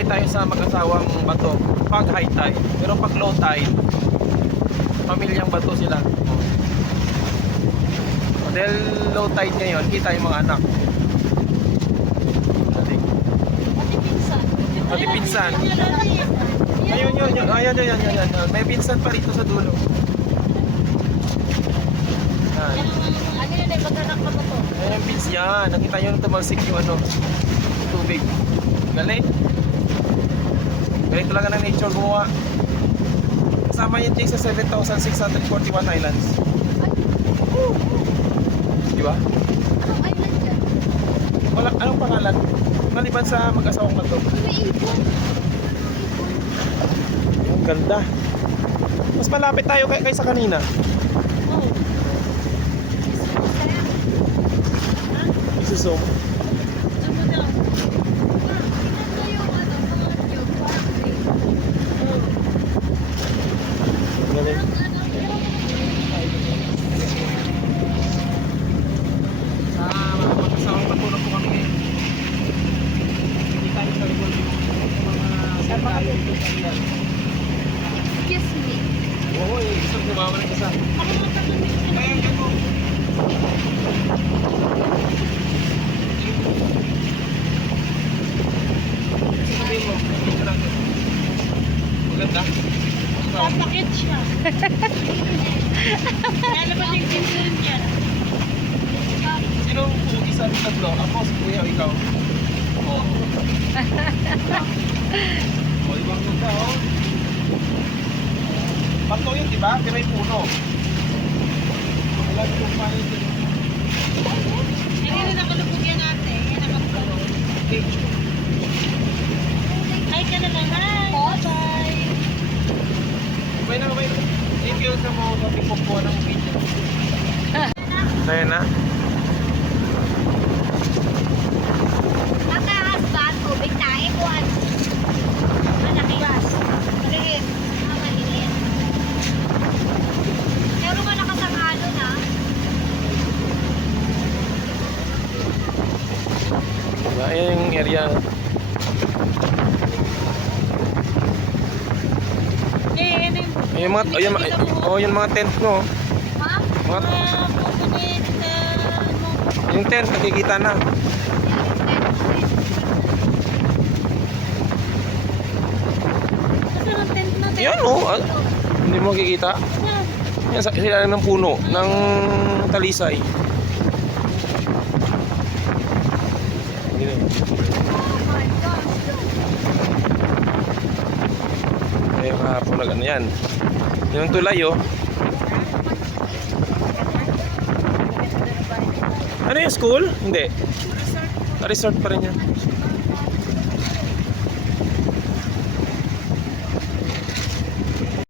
biyahe tayo sa mag-asawang bato pag high tide. Pero pag low tide, pamilyang bato sila. Dahil low tide ngayon, kita yung mga anak. Pati pinsan. Ayun yun. Ayan. May pinsan pa rito sa dulo. Ayan. Ano yun eh, mag-anak ka ba to? Ayan yung pinsan. Yan, nakita nyo na tumalsik yung ano, tubig. Galing. Galing talaga ng nature gumawa. Kasama yun Jay sa 7,641 islands. Di ba? Anong island dyan? Wala, anong pangalan? Maliban sa mag-asawang bato. May ibon. Ang ganda. Mas malapit tayo kaysa kanina. Oh. Isusum. Zoom mo daw. Tingnan mo yung ano, mga niyog, parang gray. Galing. Sa mag-asawang bato na po kami. Hindi tayo sa likod sa mga sandalo dito sa ilan. Kiss me. Oo, isang gumawa ng isa. Ako mga tanong din. Kaya mo. Sabihin mo, maganda. Papakit siya. Lalaban yung pinsan niya. Sino ang pugi sa tatlo? Ako, si Kuya, ikaw. Oo. O, ibang ganda, oh. Bato yun, di ba? Pero may puno. Wala yung paano yun. Ano yung nakalupugyan natin? Yan nakapagano. Cage. Hi ka na lang. Hi. Bye-bye. Okay na. I-feel ka mo sa pipopo ng video. Ayan na. Makaasban, tubig tayo po. Malaki. Maliit. Maliit. Pero malakas ang alon ha. Diba? Ayan yung area. Eh, ano yung... Yung mga tent no. Ha? Mga, Pupunit yung tent, nakikita na. Kasi ang tent natin. Yan oh. Hindi mo makikita. Yan sa ilalim ng puno ng talisay. Ganun. Oh my gosh. Eh, kahapon na gano'n yan. Yung tulay oh. Ano yung school? Hindi. Resort pa rin yan.